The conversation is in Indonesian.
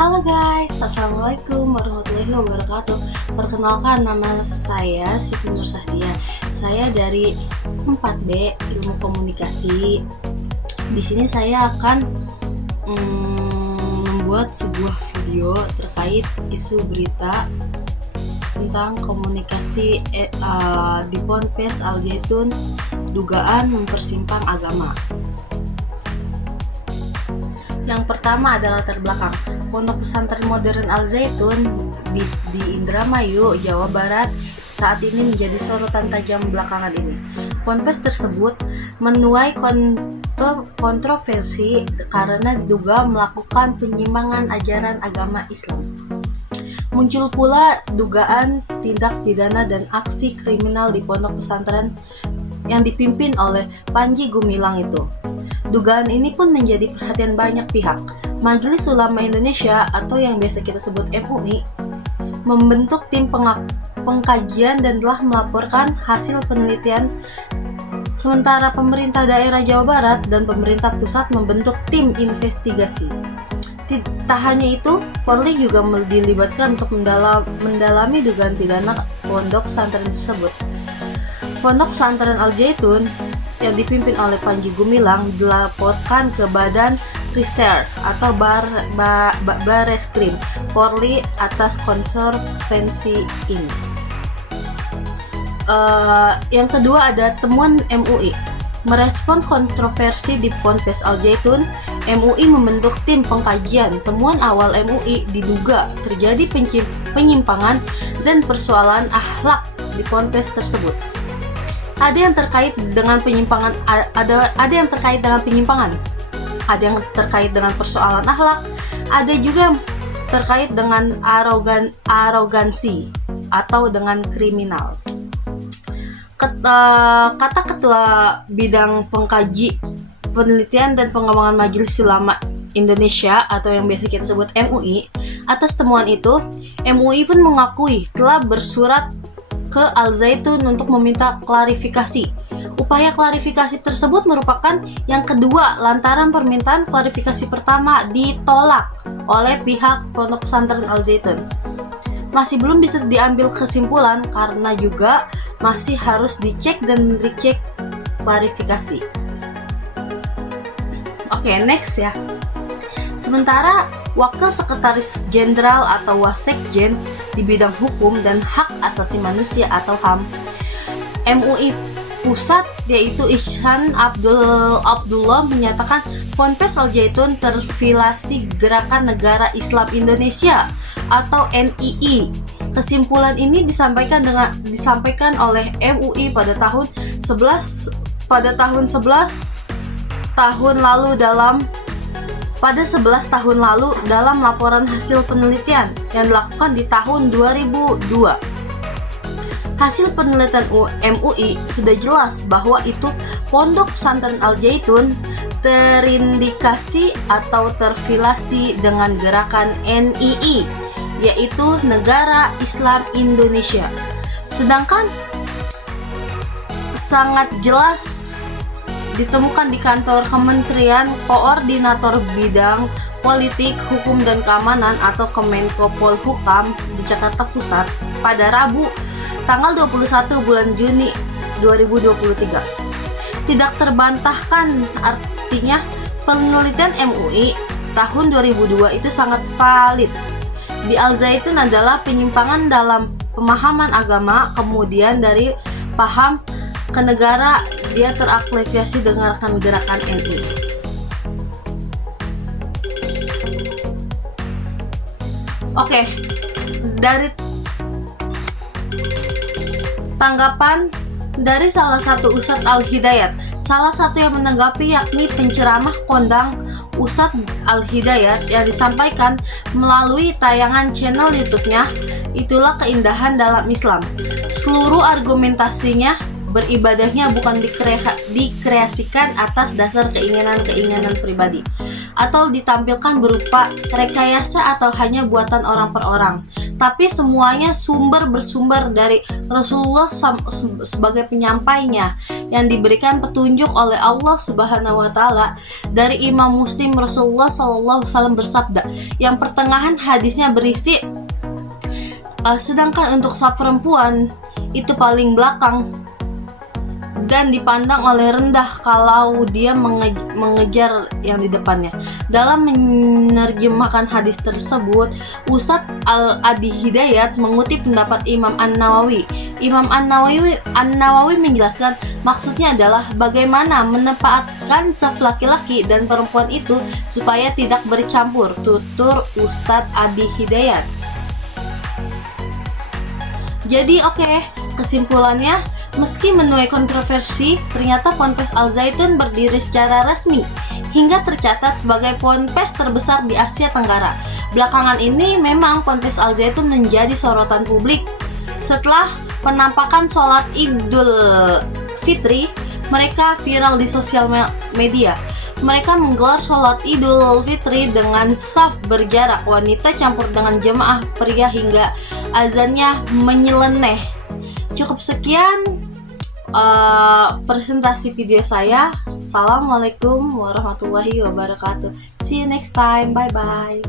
Halo guys, Assalamualaikum warahmatullahi wabarakatuh. Perkenalkan, nama saya Siti Nur Sahdia. Saya dari 4B Ilmu Komunikasi. Di sini saya akan membuat sebuah video terkait isu berita tentang komunikasi di Ponpes Al Zaitun, dugaan mempersimpang agama. Yang pertama adalah latar belakang. Pondok Pesantren Modern Al Zaitun di Indramayu, Jawa Barat saat ini menjadi sorotan tajam belakangan ini. Ponpes tersebut menuai kontroversi karena diduga melakukan penyimpangan ajaran agama Islam. Muncul pula dugaan tindak pidana dan aksi kriminal di pondok pesantren yang dipimpin oleh Panji Gumilang itu. Dugaan ini pun menjadi perhatian banyak pihak. Majelis Ulama Indonesia atau yang biasa kita sebut MUI membentuk tim pengkajian dan telah melaporkan hasil penelitian. Sementara pemerintah daerah Jawa Barat dan pemerintah pusat membentuk tim investigasi. Tak hanya itu, Polri juga dilibatkan untuk mendalami dugaan pidana pondok pesantren tersebut. Pondok Pesantren Al Zaitun yang dipimpin oleh Panji Gumilang dilaporkan ke Badan Reserse atau Bareskrim Polri atas kontroversi ini. Yang kedua ada temuan MUI. Merespon kontroversi di Ponpes Al Zaitun, MUI membentuk tim pengkajian. Temuan awal MUI diduga terjadi penyimpangan dan persoalan akhlak di Ponpes tersebut. Ada yang terkait dengan penyimpangan, ada yang terkait dengan penyimpangan, ada yang terkait dengan persoalan akhlak, ada juga yang terkait dengan arogansi atau dengan kriminal. Kata Ketua Bidang Pengkaji Penelitian dan Pengembangan Majelis Ulama Indonesia atau yang biasa kita sebut MUI, atas temuan itu, MUI pun mengakui telah bersurat ke Al Zaitun untuk meminta klarifikasi. Upaya klarifikasi tersebut merupakan yang kedua lantaran permintaan klarifikasi pertama ditolak oleh pihak Pondok Pesantren Al Zaitun. Masih belum bisa diambil kesimpulan karena juga masih harus dicek dan recheck klarifikasi. Oke, next ya. Sementara Wakil Sekretaris Jenderal atau Wasekjen di bidang hukum dan hak asasi manusia atau HAM MUI Pusat yaitu Ihsan Abdullah menyatakan Ponpes Al Zaitun terafiliasi Gerakan Negara Islam Indonesia atau NII. Kesimpulan ini disampaikan oleh MUI pada tahun 11 tahun lalu dalam laporan hasil penelitian yang dilakukan di tahun 2002. Hasil penelitian MUI sudah jelas bahwa itu Pondok Pesantren Al Zaitun terindikasi atau terafiliasi dengan gerakan NII, yaitu Negara Islam Indonesia. Sedangkan sangat jelas ditemukan di kantor Kementerian Koordinator Bidang Politik, Hukum dan Keamanan atau Kemenko Polhukam di Jakarta Pusat pada Rabu tanggal 21 bulan Juni 2023. Tidak terbantahkan, artinya penelitian MUI tahun 2002 itu sangat valid. Di Al Zaitun adalah penyimpangan dalam pemahaman agama, kemudian dari paham ke negara dia terafiliasi dengan gerakan NII. Oke, dari tanggapan dari salah satu Ustadz Al-Hidayat, salah satu yang menanggapi yakni penceramah kondang Ustadz Al-Hidayat yang disampaikan melalui tayangan channel YouTube-nya, itulah keindahan dalam Islam. Seluruh argumentasinya beribadahnya bukan dikreasikan atas dasar keinginan-keinginan pribadi atau ditampilkan berupa rekayasa atau hanya buatan orang per orang, tapi semuanya bersumber dari Rasulullah sebagai penyampainya yang diberikan petunjuk oleh Allah Subhanahu wa taala. Dari Imam Muslim, Rasulullah SAW bersabda, yang pertengahan hadisnya berisi sedangkan untuk saf perempuan itu paling belakang dan dipandang oleh rendah kalau dia mengejar yang di depannya. Dalam menerjemahkan hadis tersebut, Ustadz Al-Adi Hidayat mengutip pendapat Imam An-Nawawi. Imam An-Nawawi menjelaskan maksudnya adalah bagaimana menempatkan saf laki-laki dan perempuan itu supaya tidak bercampur, tutur Ustadz Adi Hidayat. Jadi kesimpulannya, meski menuai kontroversi, ternyata Ponpes Al Zaitun berdiri secara resmi hingga tercatat sebagai ponpes terbesar di Asia Tenggara. Belakangan ini memang Ponpes Al Zaitun menjadi sorotan publik. Setelah penampakan sholat Idul Fitri, mereka viral di sosial media. Mereka menggelar sholat Idul Fitri dengan saf berjarak, wanita campur dengan jemaah pria hingga azannya menyeleneh. Cukup sekian presentasi video saya. Assalamualaikum warahmatullahi wabarakatuh. See you next time. Bye bye.